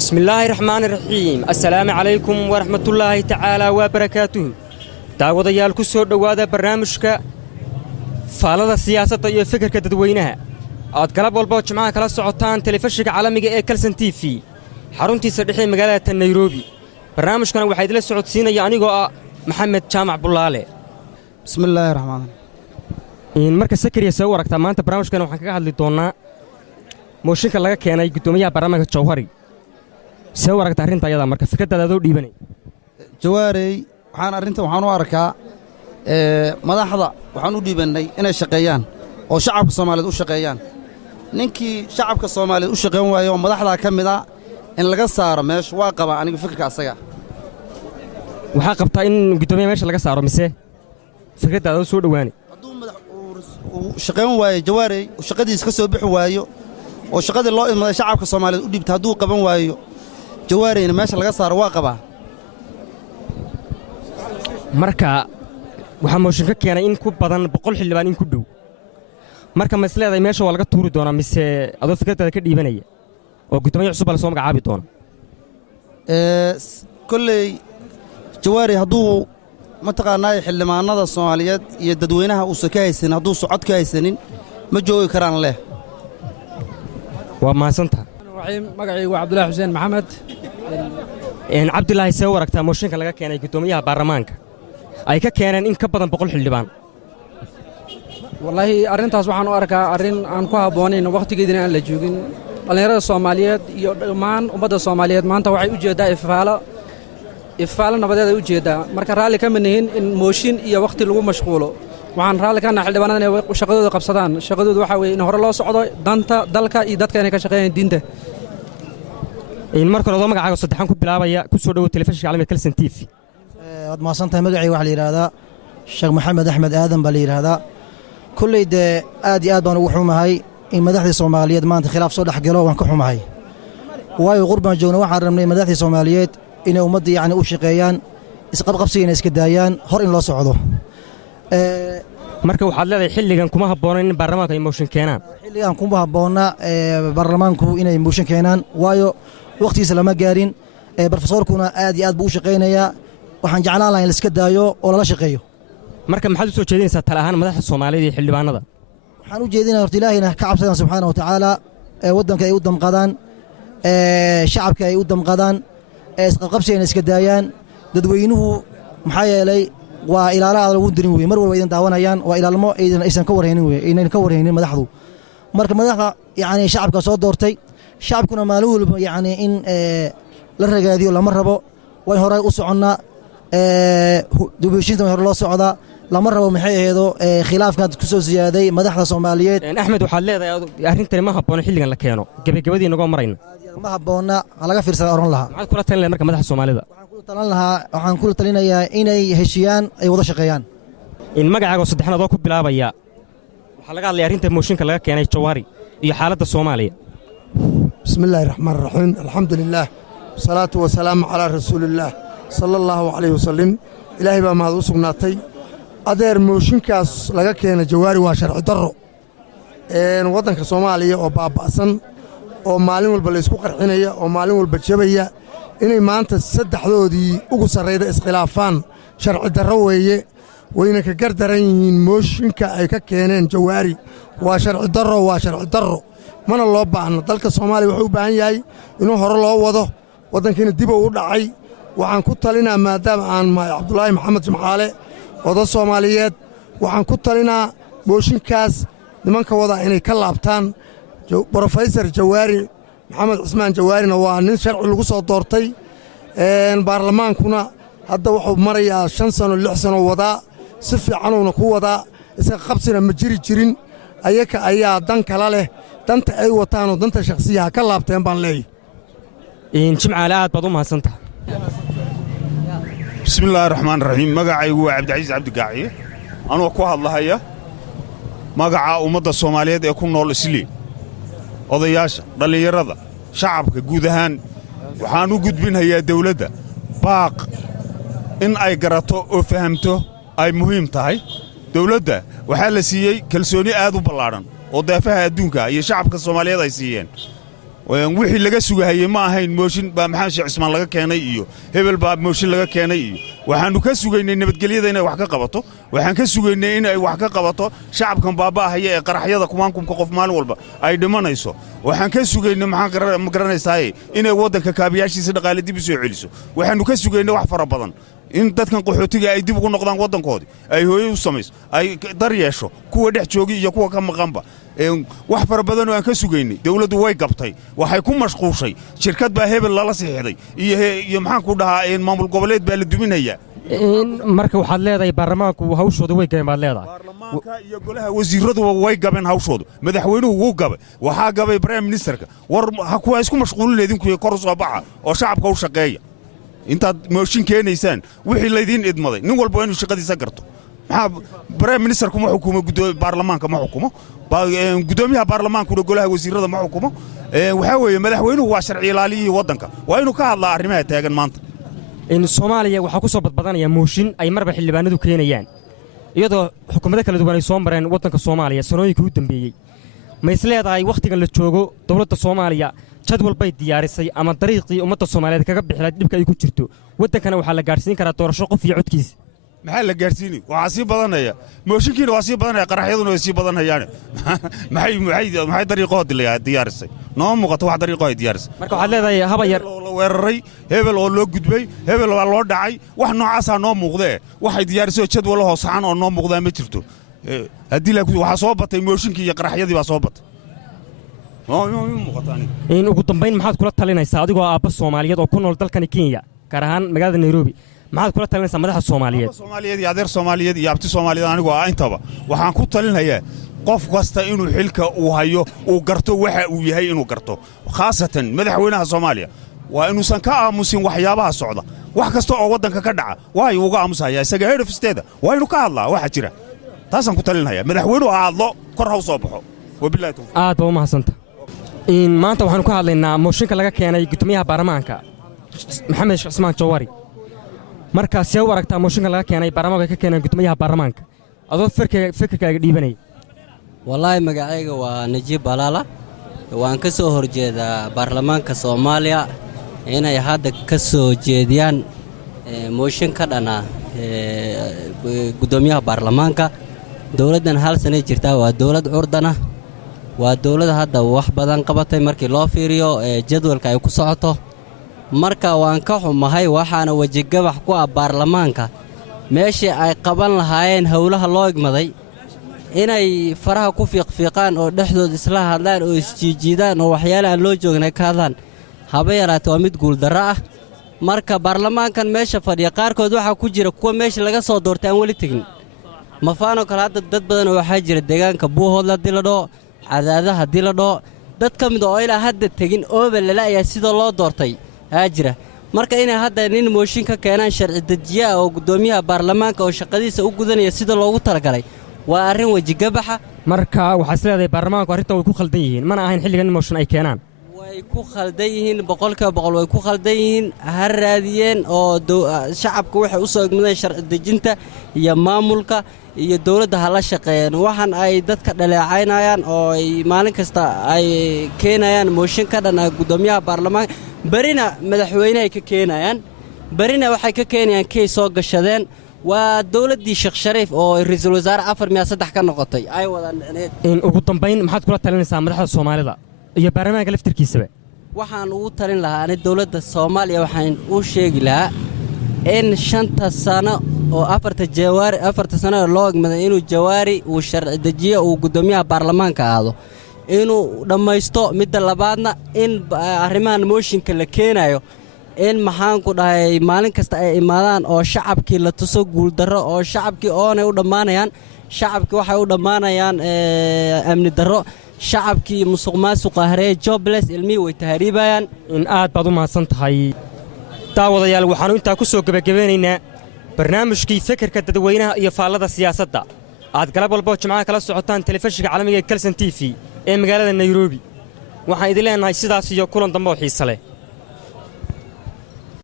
بسم الله الرحمن الرحيم السلام عليكم ورحمة الله تعالى وبركاته داوديال ku soo dhawaada barnaamijka faalada siyaasadda iyo fikirka dadweynaha aad galab walba jimcaha kala socotaan telefishinka caalamiga ee Kalsan TV xaruntiisa dhexe magaalada Nairobi barnaamijkan waxa idin la socodsiinaya anigoo ah Maxamed Jaamac Bulaale bismillaahir rahmaanir in marka sakariya soo waragta maanta barnaamijkan waxaan kaga hadli doonaa mooshinka laga keenay gudoomiyaha baarlamaanka Jawhari soo waragta arrinta ayada marka fikradaada oo dhiibanay Jawaarey waxaan u arkaa madaxda waxaan u dhiibanay inay shaqeeyaan oo shacabka Soomaaliyeed u shaqeeyaan ninkii shacabka Soomaaliyeed u shaqeyn waayo madaxda ka mid ah in laga saaro meesha waa qaba aniga fikirka asaga waxa qabtaa in gudoomiyaha meesha laga saaro mise fikradaada soo dhawaani haduu madax uu shaqeyn waayo Jawaarey uu shaqadiisa ka soo bixi waayo oo shaqadii loo idmay shacabka Soomaaliyeed u dhibta haduu qaban waayo Jawaareyna meesha laga saaro waa qaba marka waxa mooshin ka keenay in ku badan 100 xildhibaan in ku dhow marka ma isleedahay meesha waa laga tuuri doonaa mise adoo fikradaada ka dhiibanaya oo gudoomiye cusub la soo magacaabi doona kulley Jawaarey haduu mataqaanaa xildhibaanada Soomaaliyeed iyo dadweynaha uu ka haysan haduu socod ka haysanin ma joogi karaan leh waa maasanta magacaygu Cabdullaahi Xuseen Maxamed Cabdullaahi soo waragta mooshinka laga keenay gudoomiyaha baarlamaanka ay ka keeneen in ka badan 100 xildhibaan wallahi arintaas waxaan u arkaa arin aan ku habboonayn waqtigeedina aan la joogin dhalinyarada Soomaaliyeed iyo dhammaan ummadda Soomaaliyeed maanta waxay u jeedaa ifaalo nabadeed ay u jeedaa marka raali ka manihin in mooshin iyo waqti lagu mashquulo waxaan raali ka nahay xildhibaanada inay shaqadooda qabsadaan shaqadooda waxa weeye in hore loo socdo danta dalka iyo dadka inay ka shaqeeyaan diinta in marka hore magacaaga saddexan ku bilaabaya ku soo dhawo telefishinka caalamiga Kalsan TV wad ma santahay magacayga waxa la yiraahdaa Sheekh Maxamed Axmed Aadan baa la yiraahdaa kulleeyda aad iyo aad baan ugu xumahay in madaxda Soomaaliyeed maanta khilaaf soo dhaxgalo waan ka xumahay waayo qurban joogna waxaan rabnay madaxda Soomaaliyeed inay ummadda yaani u shaqeeyaan isqabqabsiga iska daayaan hor in loo socdo marka waxaad leedahay xilligan kuma habboona in baarlamaanka ay mooshin keenaan xilligan kuma habboona baarlamaanku inay mooshin keenaan waayo waqtigiisa lama gaarin professorkuna aad iyo aad buu u shaqeynayaa waxaan jeclaan lahayn la iska daayo oo lala shaqeeyo marka maxaad u soo jeedinaysaa tala ahaan madaxda Soomaaliyeed iyo xildhibaanada waxaan u jeedinayaa horta Ilaahayna ka cabsadaan subxaanahu wa ta'aala wadanka ay u damqadaan shacabka ay u damqadaan isqabqabsiga iska daayaan dadweynuhu maxaa yeelay waa ilaalada lagu dirin weey mar walba idin daawanayaan waa ilaalmo aysan ka warhaynin weey inay ka warhaynin madaxdu marka madaxda yaani shacabka soo doortay shacabkuna maalin walba yaani in la ragaadiyo lama rabo way horay u soconnaa dubishinta hore loo socdaa lama rabo maxay aheedo khilaafkan ku soo ziyaaday madaxda Soomaaliyeed Axmed waxaad leedahay arrintan ma habboona xilligan la keeno gabagabadii naga marayna ma habboona laga fiirsado oran lahaa maxaad kula talin marka madaxda Soomaalida waxaan kula talinayaa inay heshiyaan ay wada shaqeeyaan in magacaaga saddexnaad oo ku bilaabaya waxa laga hadlay arrinta mooshinka laga keenay Jawhari iyo xaaladda Soomaaliya bismillaahir rahmaanir rahiim alxamdulillaah salaatu wa salaamu ala rasuulillaah sallallahu alayhi wasallam ilaahay baa mahad u sugnaatay adeer mooshinkaas laga keenay Jawhari waa sharci darro wadanka Soomaaliya oo baaba'san oo maalin walba la isku qarxinaya oo maalin walba jabaya inay maanta saddexdoodii ugu sarreeyda iskhilaafaan sharci darro weeye wayna ka gardaran yihiin mooshinka ay ka keeneen Jawhari waa sharci darro mana loo baahna dalka Soomaaliya wuxuu u baahan yahay inuu hore loo wado wadankiina dib u dhacay waxaan ku talinaa maadaama aan maay Cabdullaahi Maxamed Jimcaale odo Soomaaliyeed waxaan ku talinaa mooshinkaas nimanka wada inay ka laabtaan Professor Jawhari Maxamed Cismaan Jawaarina waa nin sharci lagu soo doortay baarlamaankuna hadda wuxuu marayaa 5 sano 6 sano wadaa si fiican uuna ku wadaa iska qabsina ma jiri jirin ayaka ayaa dan kala leh danta ay wataan oo danta shakhsiyaha ka laabteen baan leeyahay Jimcaale aad baad u mahadsantahay bismillaahir rahmaanir rahiim magacaygu waa Cabdicasiis Cabdi Gaaciye anoo ku hadlahaya magaca ummadda Soomaaliyeed ee ku nool Islii odayaasha dhalinyarada shacabka guud ahaan waxaan u gudbinayaa dawladda baaq in ay garato oo fahamto ay muhiim tahay dawladda waxaa la siiyey kalsooni aad u ballaaran oo daafaha adduunka iyo shacabka Soomaaliyeed ay siiyeen wixii laga sugahayay ma ahayn mooshin baa maxamed sheekh cismaan laga keenay iyo hebel baa mooshin laga keenay iyo waxaanu ka sugaynay nabadgelyada inay wax ka qabato waxaan ka sugaynay inay wax ka qabato shacabkan baaba'ahaya ee qaraxyada kumaankumka qof maalin walba ay dhimanayso waxaan ka sugaynay maxaan garanaysaa inay waddanka kaabiyaashiisa dhaqaale dib u soo celiso waxaanu ka sugaynay wax fara badan in dadkan qaxootiga ay dib ugu noqdaan waddankoodii ay hooyo u samayso ay dar yeesho kuwa dhex joogi iyo kuwa ka maqanba wax fara badan oo aan ka sugaynay dawladdu way gabtay waxay ku mashquushay shirkad baa hebel lala siixday iyo maxaan ku dhahaa maamul goboleed baa la duminayaa marka waxaad leedahay baarlamaanku hawshooda way gabeen baad leedahay baarlamaanka iyo golaha wasiiraduba way gabeen hawshooda madaxweynuhu wuu gabay waxaa gabay prime ministerka war kuwa isku mashquulin idinku kor u soo baxa oo shacabka u shaqeeya intaad mooshin keenaysaan wixii laydiin idmaday nin walba inuu shaqadiisa garto maxaa prime ministerku ma xukumo baarlamaanka ma xukumo gudoomiyaha baarlamaankuna golaha wasiirada ma xukumo waxaa weeye madaxweynuhu waa sharci ilaaliyihii waddanka waa inuu ka hadlaa arrimaha taagan maanta soomaaliya waxaa ku soo badbadanaya mooshin ay marba xildhibaanadu keenayaan iyadoo xukuumado kala duwan ay soo mareen waddanka soomaaliya sanooyinkii u dambeeyey ma is leedahay wakhtigan la joogo dawladda soomaaliya jadwal bay diyaarisay ama dariiqii ummadda soomaaliyeed kaga bixilayd dhibka ay ku jirto waddankana waxaa la gaadhsiin karaa doorasho qof iyo codkiisa maxaa la gaadhsiini waxaa sii badanaya mooshinkiina waa sii badanaya qaraxyaduna way sii badanhayaane maxay dariiqoo diyaarisay nooma muuqato wax dariiqoo ay diyaarisay marka waxaad leedahay haba yar la weeraray hebel oo loo gudbay hebel waa loo dhacay wax noocaasaa noo muuqdee waxay diyaarisay jadwalahoo saxan oo noo muuqdaa ma jirto haddii waxaa soo batay mooshinkii iyo qaraxyadii baa soo batay ugu dambayn maxaad kula talinaysaa adigoo aabba soomaaliyeed oo ku nool dalkani kenya gaar ahaan magaalada nairobi maxaad kula talinaysaa madaxa soomaaliyeed iyo adeer soomaaliyeed iyo abti soomaaliyeed anigoo ah intaba waxaan ku talinayaa qof kasta inuu xilka uu hayo uu garto waxa uu yahay inuu garto khaasatan madaxweynaha soomaaliya waa inuusan ka aamusin waxyaabaha socda wax kasta oo waddanka ka dhaca waayu uga aamushayaa isaga head of state waa inuu ka hadlaa waxa jira taasaan ku talinaya madaxweynuhu ha hadlo kor ha u soo baxo wabillahi tawfiiq aad baa u mahadsanta maanta waxaanu ka hadlaynaa mooshinka laga keenay gudoomiyaha baarlamaanka maxamed sheekh cismaan jawari marka see u aragtaa mooshinka laga keenay baarlamaanka ka keenay gudoomiyaha baarlamaanka adoo fikirkaaga dhiibanaya wallaahi magacayga waa najiib balaala waan ka soo horjeedaa baarlamaanka soomaaliya inay hadda ka soo jeediyaan mooshin ka dhana gudoomiyaha baarlamaanka dowladdan hal sanay jirtaa waa dowlad curdana waa dowlad hadda wax badan qabatay markii loo fiiriyo jadwalka ay ku socoto marka waan ka xumahay waxaana wejigabax ku ah baarlamaanka meeshii ay qaban lahaayeen howlaha loo igmaday inay faraha ku fiiqfiiqaan oo dhexdood isla hadlaan oo isjiijiidaan oo waxyaale aan loo joogin ay ka hadlaan haba yaraatee waa mid guuldarro ah marka baarlamaankan meesha fadhiya qaarkood waxaa ku jira kuwa meesha laga soo doortay aan weli tegin mafaanoo kale hadda dad badan oo waxaa jira deegaanka buuhoodla haddii la dhoo cadaadaha haddii la dhoo dad ka mid oo ilaa hadda tegin ooba lala ayaa sidoo loo doortay haa jira marka inay hadda nin mooshin ka keenaan sharci dejiyaha oo guddoomiyaha baarlamaanka oo shaqadiisa u gudanaya sida loogu talagalay waa arrin wejigabaxa marka waxaa is leedahay baarlamaanku arrintan way ku khaldan yihiin mana ahayn xilligan in mooshin ay keenaan way ku khaldan yihiin boqolkiiba boqol way ku khaldan yihiin ha raadiyeen oo shacabka waxay u soo egmadeen sharci dejinta iyo maamulka iyo dawladda ha la shaqeeyeen waxaan ay dadka dhaleecaynayaan oo ay maalin kasta ay keenayaan mooshin ka dhan guddoomiyaha baarlamaanka berina madaxweynehay ka keenayaan berina waxay ka keenayaan kay soo gashadeen waa dawladdii sheekh shariif oo ra'iisul wasaare 4 ka noqotay ay wadaan ugu dambayn maxaad kula talinaysaa madaxda soomaalida iyo baarlamaanka laftirkiisaba waxaan ugu talin lahaa ani dawladda soomaaliya waxaan u sheegi lahaa in 5 sano oo 4 sano loo egmaday inuu jawaari uu sharci dejiyo uu guddoomiyaha baarlamaanka aado inuu dhammaysto midda labaadna in arrimahan mooshinka la keenayo in maxaan ku dhahay maalin kasta ay imaadaan oo shacabkii la tuso guuldarro oo shacabkii oonay u dhammaanayaan shacabkii waxay u dhammaanayaan amni darro shacabkii musuq maasuqa hareeye jobless ilmihii way tahriibayaan in aad baad u mahadsan tahay daawadayaal waxaannu intaa ku soo gebagabeynaynaa barnaamijkii fekerka dadweynaha iyo faallada siyaasadda aad galab walboo jimcaha kala socotaan telefishinka caalamiga ee kalson t v ee magaalada nairobi waxaan idin leennahay sidaas iyo kulan dambe oo xiise leh